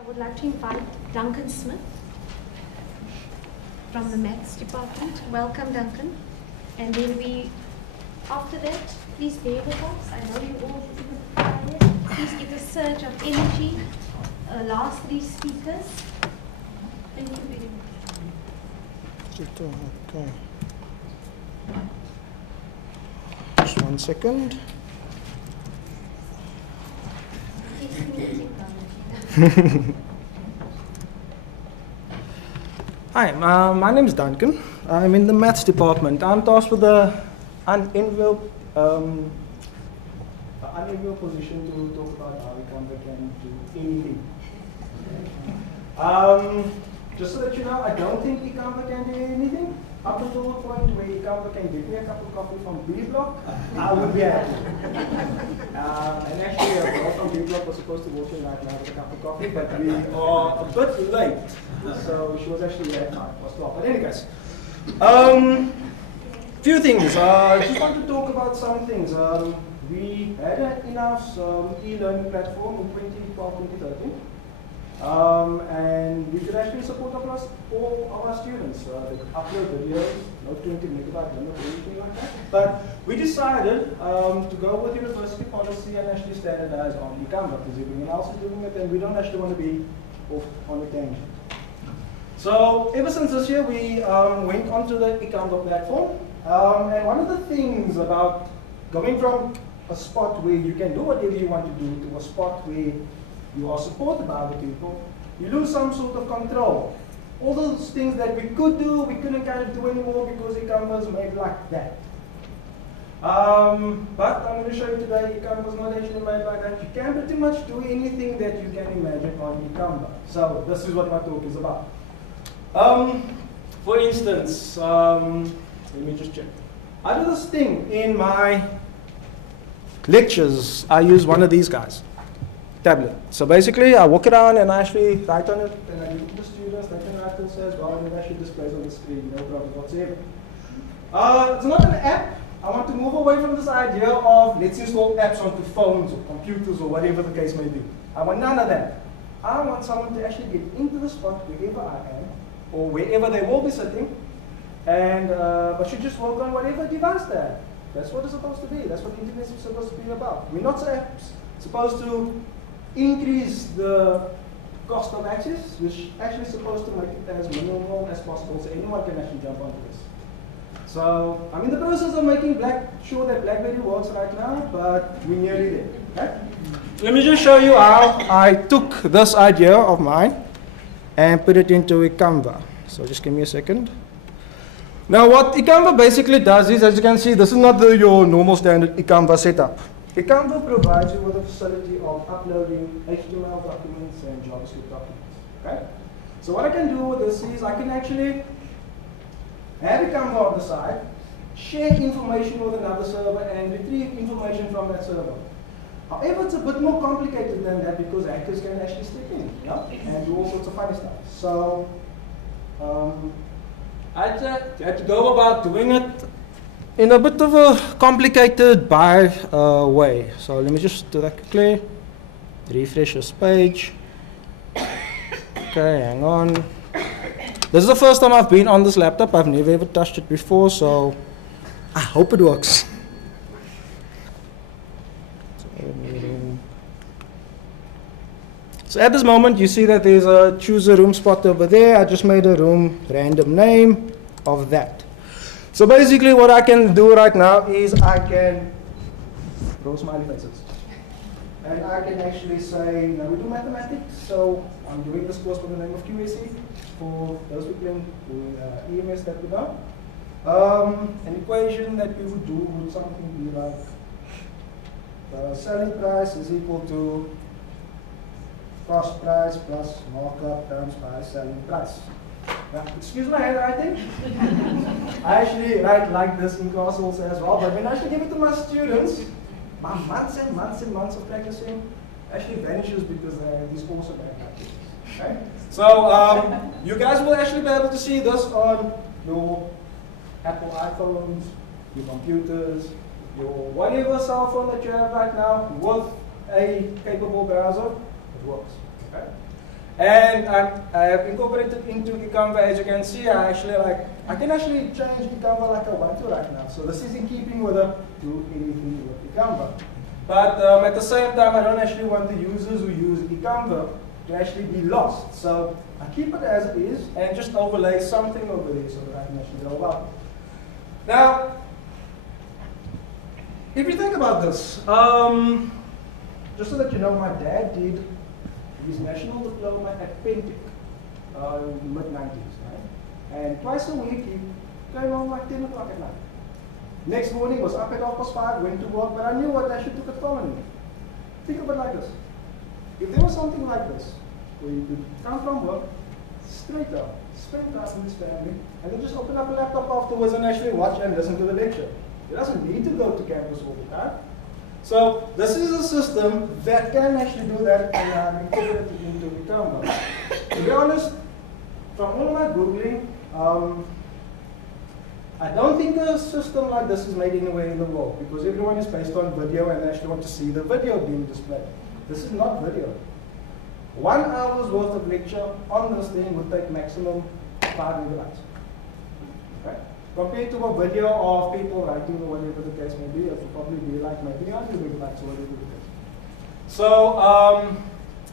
I would like to invite Duncan Smith from the Maths department. Welcome, Duncan. And then after that, please bear with us. I know you all tired. Please get a surge of energy. Last three speakers. Thank you very much. Okay. Just 1 second. Hi, my name is Duncan. I'm in the Maths department. I'm tasked with the unenviable position to talk about how Ikamva can do anything. Just so that you know, I don't think Ikamva can do anything. Up until the point where Ikamva can give me a cup of coffee from B block, I would be happy. And actually, a girl from B block was supposed to walk in right now with a cup of coffee, but we are a bit late. So she was actually here at 12. But anyways, few things. I just want to talk about some things. We had an in-house e-learning platform in 2012-2013. And we could actually support all of our students. They could upload videos, no 20 megabyte limit or anything like that. But we decided to go with university policy and actually standardize on Ikamva because everyone else is doing it and we don't actually want to be off on a tangent. So ever since this year, we went onto the Ikamva platform. And one of the things about going from a spot where you can do whatever you want to do to a spot where you are supported by other people, you lose some sort of control. All those things that we could do, we couldn't kind of do anymore because Ikamva is made like that. But I'm going to show you today, Ikamva is not actually made like that. You can pretty much do anything that you can imagine on Ikamva. So this is what my talk is about. For instance, let me just check. I do this thing in my lectures. I use one of these guys. Tablet. So basically, I walk around and I actually write on it, and I give it to the students. They can write also as well, and it actually displays on the screen, no problem whatsoever. It's not an app. I want to move away from this idea of let's install apps onto phones or computers or whatever the case may be. I want none of that. I want someone to actually get into the spot wherever I am, or wherever they will be sitting, and but should just work on whatever device they have. That's what it's supposed to be. That's what the internet is supposed to be about. We're not apps supposed to increase the cost of access, which actually is supposed to make it as minimal as possible so anyone can actually jump onto this. So I'm in the process of making sure that BlackBerry works right now, but we're nearly there. Okay? Let me just show you how I took this idea of mine and put it into Ikamva. So just give me a second. Now what Ikamva basically does is, as you can see, this is not your normal standard Ikamva setup. Ikamva provides you with a facility of uploading HTML documents and JavaScript documents. Okay? So what I can do with this is I can actually have Ikamva on the side, share information with another server, and retrieve information from that server. However, it's a bit more complicated than that because hackers can actually step in, and do all sorts of funny stuff. So I had to go about doing it in a bit of a complicated way. So let me just do that quickly. Refresh this page. Okay, hang on. This is the first time I've been on this laptop. I've never ever touched it before, so I hope it works. So at this moment, you see that there's a choose a room spot over there. I just made a room random name of that. So basically what I can do right now is I can draw smiley faces. And I can actually say, now we do mathematics, so I'm doing this course with the name of QAC for those people in EMS that we know. An equation that we would do would something be like selling price is equal to cost price plus markup times by selling price. Now, excuse my handwriting. I actually write like this in class also as well, but when I actually give it to my students, my months and months and months of practicing actually vanishes because these awesome handwriting. Okay? So you guys will actually be able to see this on your Apple iPhones, your computers, your whatever cell phone that you have right now with a capable browser. It works. Okay? And I have incorporated into Ikamva, as you can see, I can actually change Ikamva like I want to right now. So this is in keeping with the do anything with Ikamva. But at the same time, I don't actually want the users who use Ikamva to actually be lost. So I keep it as it is and just overlay something over there so that I can actually go up. Now, if you think about this, just so that you know, my dad did his national diploma at Pentic in the mid-90s, right? And twice a week he came home like 10 o'clock at night. Next morning was up at 5:30, went to work, but I knew what I should took it following me. Think of it like this. If there was something like this, where you could come from work, straight up, spend time with his family, and then just open up a laptop afterwards and actually watch and listen to the lecture. He doesn't need to go to campus all the time. So this is a system that can actually do that, and I'm incorporated into Ikamva. To be honest, from all my Googling, I don't think a system like this is made anywhere in the world, because everyone is based on video and they actually want to see the video being displayed. This is not video. 1 hour's worth of lecture on this thing would take maximum 5 megabytes. Okay? Compared to a video of people writing or whatever the case may be, it will probably be like maybe 100 megabytes or whatever it is. So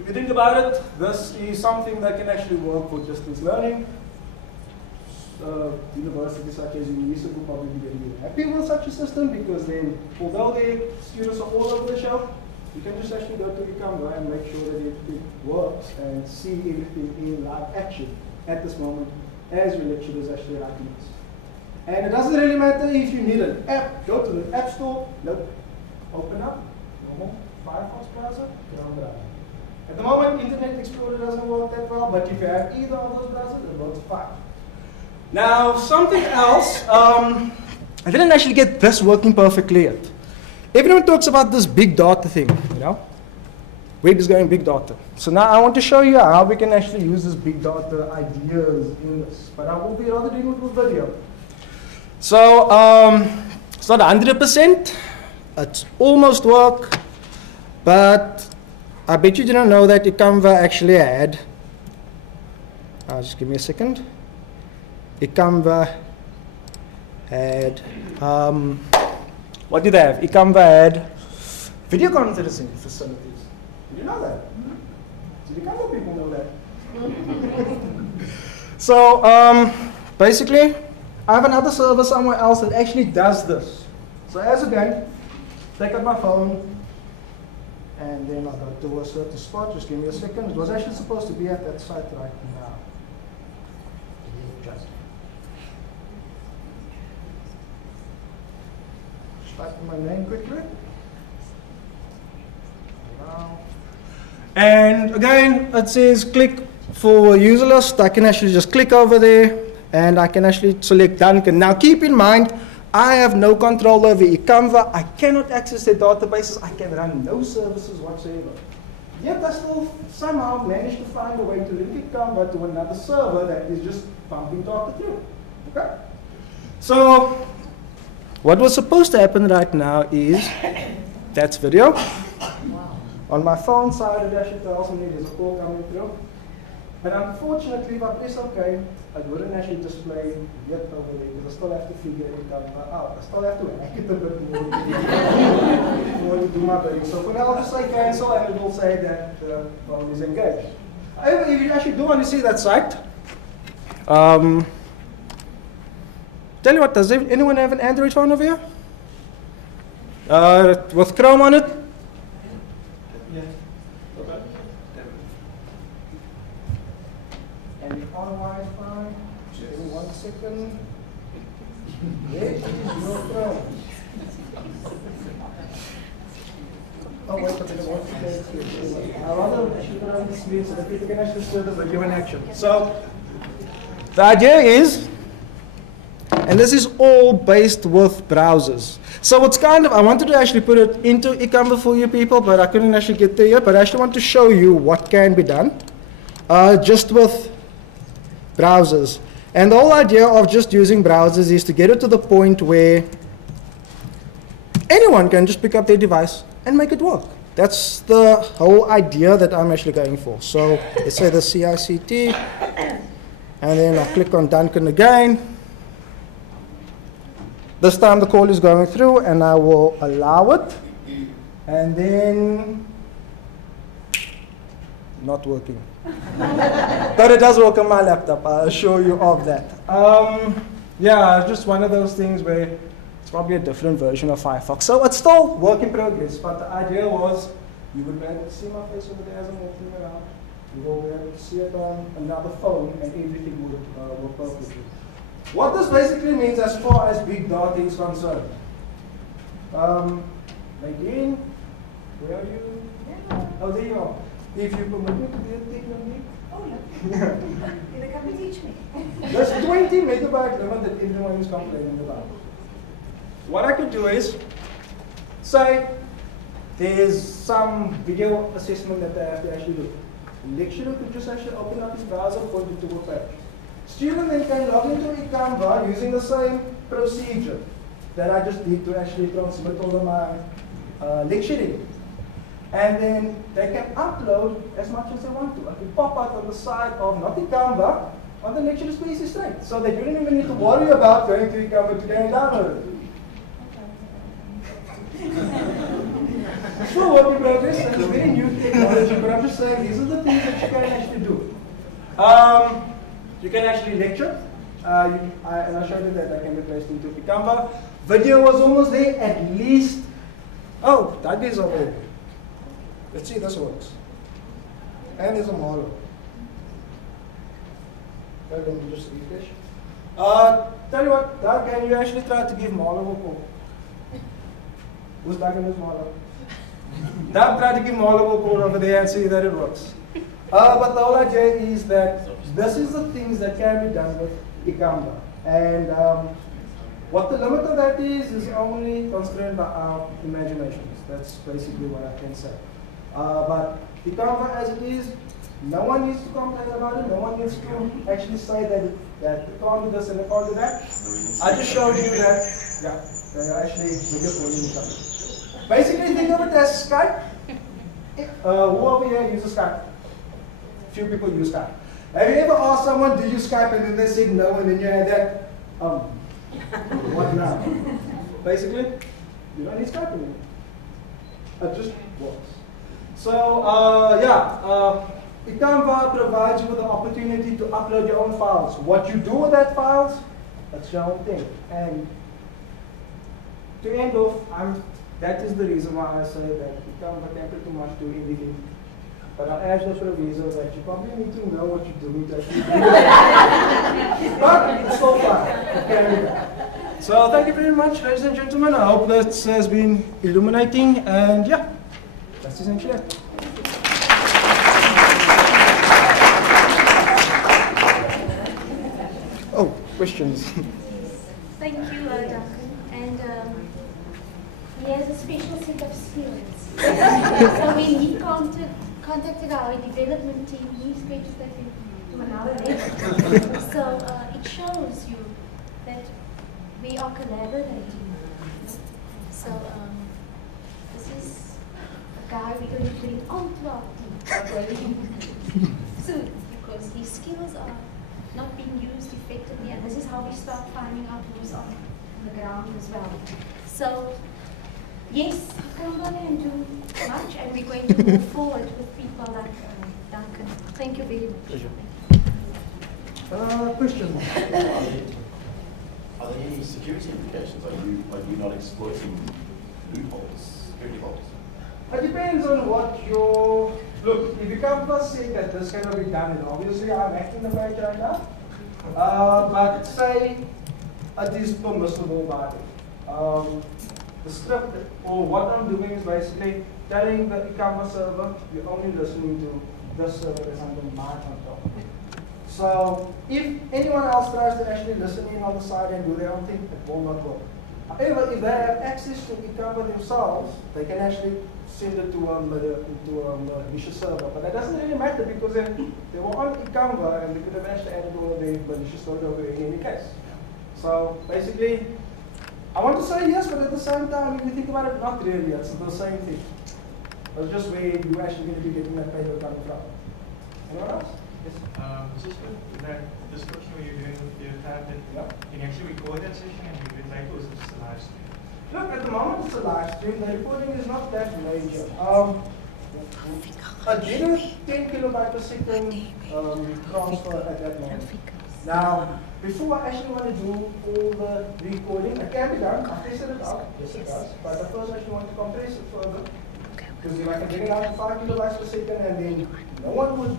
if you think about it, this is something that can actually work for distance learning. Universities such as UNISA will probably be very happy with such a system, because then, although their students are all over the shelf, you can just actually go to Ikamva and make sure that everything works and see everything in live action at this moment as your lecturer is actually writing this. And it doesn't really matter if you need an app, go to the App Store, nope, open up, normal Firefox browser, get on the browser. At the moment, Internet Explorer doesn't work that well, but if you have either of those browsers, it works fine. Now, something else, I didn't actually get this working perfectly yet. Everyone talks about this big data thing, you know? Where is going big data? So now I want to show you how we can actually use this big data ideas in this, but I will be rather doing it with video. So it's not 100%, it's almost work, but I bet you didn't know that Ikamva actually had, just give me a second. Ikamva had, what did they have? Ikamva had video conferencing facilities. Did you know that? Did Ikamva people know that? So basically, I have another server somewhere else that actually does this. So as again, take out my phone, and then I'll go to a certain spot. Just give me a second. It was actually supposed to be at that site right now. Just type in my name quickly. And again, it says click for user list. I can actually just click over there, and I can actually select Duncan. Now keep in mind, I have no control over Ikamva. I cannot access their databases. I can run no services whatsoever. Yet I still somehow managed to find a way to link Ikamva to another server that is just pumping data through. Okay? So what was supposed to happen right now is, that's video. On my phone side, it actually tells me there's a call coming through. But unfortunately, if I press OK, it wouldn't actually display yet over there, because I still have to figure it out. I still have to hack it a bit more to do my bidding. So for now, I'll just say cancel, and it will say that the phone is engaged. However, if you actually do want to see that site, tell you what, does anyone have an Android phone over here? With Chrome on it? Yeah. Okay. And if on Wi-Fi, just give me 1 second. Where is your Chrome? Oh, wait, but I want to say I rather actually put on the screen so that people can actually see the video in action. So the idea is, and this is all based with browsers. So it's kind of, I wanted to actually put it into Ikamva for you people, but I couldn't actually get there yet. But I actually want to show you what can be done just with browsers. And the whole idea of just using browsers is to get it to the point where anyone can just pick up their device and make it work. that's the whole idea that I'm actually going for. So let's say the CIECT, and then I click on Duncan again. This time the call is going through, and I will allow it, and then not working. But it does work on my laptop, I'll assure you of that. Yeah, just one of those things where it's probably a different version of Firefox. So it's still work in progress, but the idea was you would be able to see my face over there as I'm walking around. You will be able to see it on another phone, and everything would work perfectly. What this basically means as far as big data is concerned. Again, where are you? Oh, there you are. If you permit me to be a technology. Oh, no. You're going to come and teach me. There's 20 megabyte limit that everyone is complaining about. What I could do is, say, there's some video assessment that they have to actually do. The lecturer could just actually open up his browser, point it to a page. Student then can log into Ikamva using the same procedure that I just did to actually transmit all of my lecturing. And then they can upload as much as they want to. I can pop out on the side of not Ikamva, on the lecturer's PC straight. So they don't even need to worry about going to Ikamva to go and download it. It's still work in progress, and it's very new technology, but I'm just saying these are the things that you can actually do. You can actually lecture, and I showed you that that can be placed into Ikamva. Video was almost there, at least. Oh, that is over there. Let's see if this works. And there's a model. Let me just refresh. Tell you what, Doug, can you actually try to give Marlo a call? Who's Doug and who's Marlo? Doug, try to give Marlo a call over there and see that it works. But the whole idea is that this is the things that can be done with Ikamva. And what the limit of that is only constrained by our imaginations. That's basically what I can say. But Ikamva as it is, no one needs to complain about it. No one needs to actually say that it can't do this and it can't do that. I just showed you that, yeah, they're actually video calling each other. Basically, think of it as Skype. Who over here uses Skype? Few people use Skype. Have you ever asked someone, do you Skype, and then they said no, and then you had that, what now? Basically, you don't need Skype anymore. It just works. So, yeah, Ikamva provides you with the opportunity to upload your own files. What you do with that files, that's your own thing. And to end off, that is the reason why I say that Ikamva can pretty much do everything. But I add the proviso that you probably need to know what you're doing to actually do it. But it's so fun. It can be done. So thank you very much, ladies and gentlemen. I hope this has been illuminating, and yeah, that's essentially it. Oh, questions? Thank you, Duncan. And he has a special set of skills. So when he contacted our development team, he stretched that to another level. So it shows you that we are collaborating. So this is a guy we're going to bring onto our team soon, because his skills are not being used effectively, and this is how we start finding out who's on the ground as well. So yes, Ikamva can do much, and we're going to move forward with people like Duncan. Thank you very much. Pleasure. Questions? Are there any security implications? Are you not exploiting loopholes, security holes? It depends on what your look. If Ikamva say that this cannot be done, and obviously I'm hacking the page right now. But say it is permissible by it. The script, or what I'm doing is basically telling the Ikamva server, you're only listening to this server that's under my control. So if anyone else tries to actually listen in on the side and do their own thing, it will not work. However, if they have access to Ikamva themselves, they can actually send it to a malicious server. But that doesn't really matter, because they were on Ikamva and they could have actually added all of their malicious code over in any case. So basically, I want to say yes, but at the same time, if you think about it, not really. It's the same thing. Or just where you actually going to be getting that payload coming from? Anyone else? Yes. Just with that description where you're doing with your tablet, Yeah. can you actually record that session and leave it later, or is it just a live stream? Look, at the moment it's a live stream. The recording is not that major. I did a 10 kilobyte per second transfer at that moment. Now, before I actually want to do all the recording, it can be done. I tested it out. Yes, it does. But I first actually want to compress it further. Because if I can bring it out to 5 kilobytes per second and then no one would,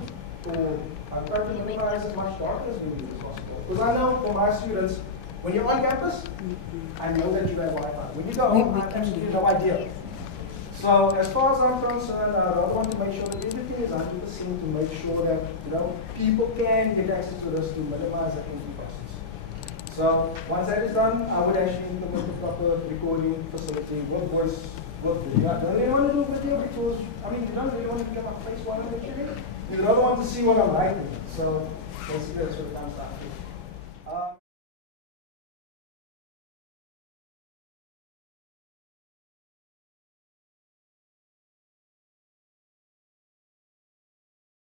or I'm trying to minimize as much darkness movie as possible. Because I know for my students, when you're on campus, I know that you have Wi-Fi. When you go home, I have absolutely no idea. So as far as I'm concerned, I rather want to make sure that everything is 100% to make sure that people can get access to this to minimize that entry process. So once that is done, I would actually implement a proper recording facility with voice, with video. I don't really want to do video because, you don't really want to become a face one eventually. You don't want to see what I'm writing. So basically that's what it comes down to.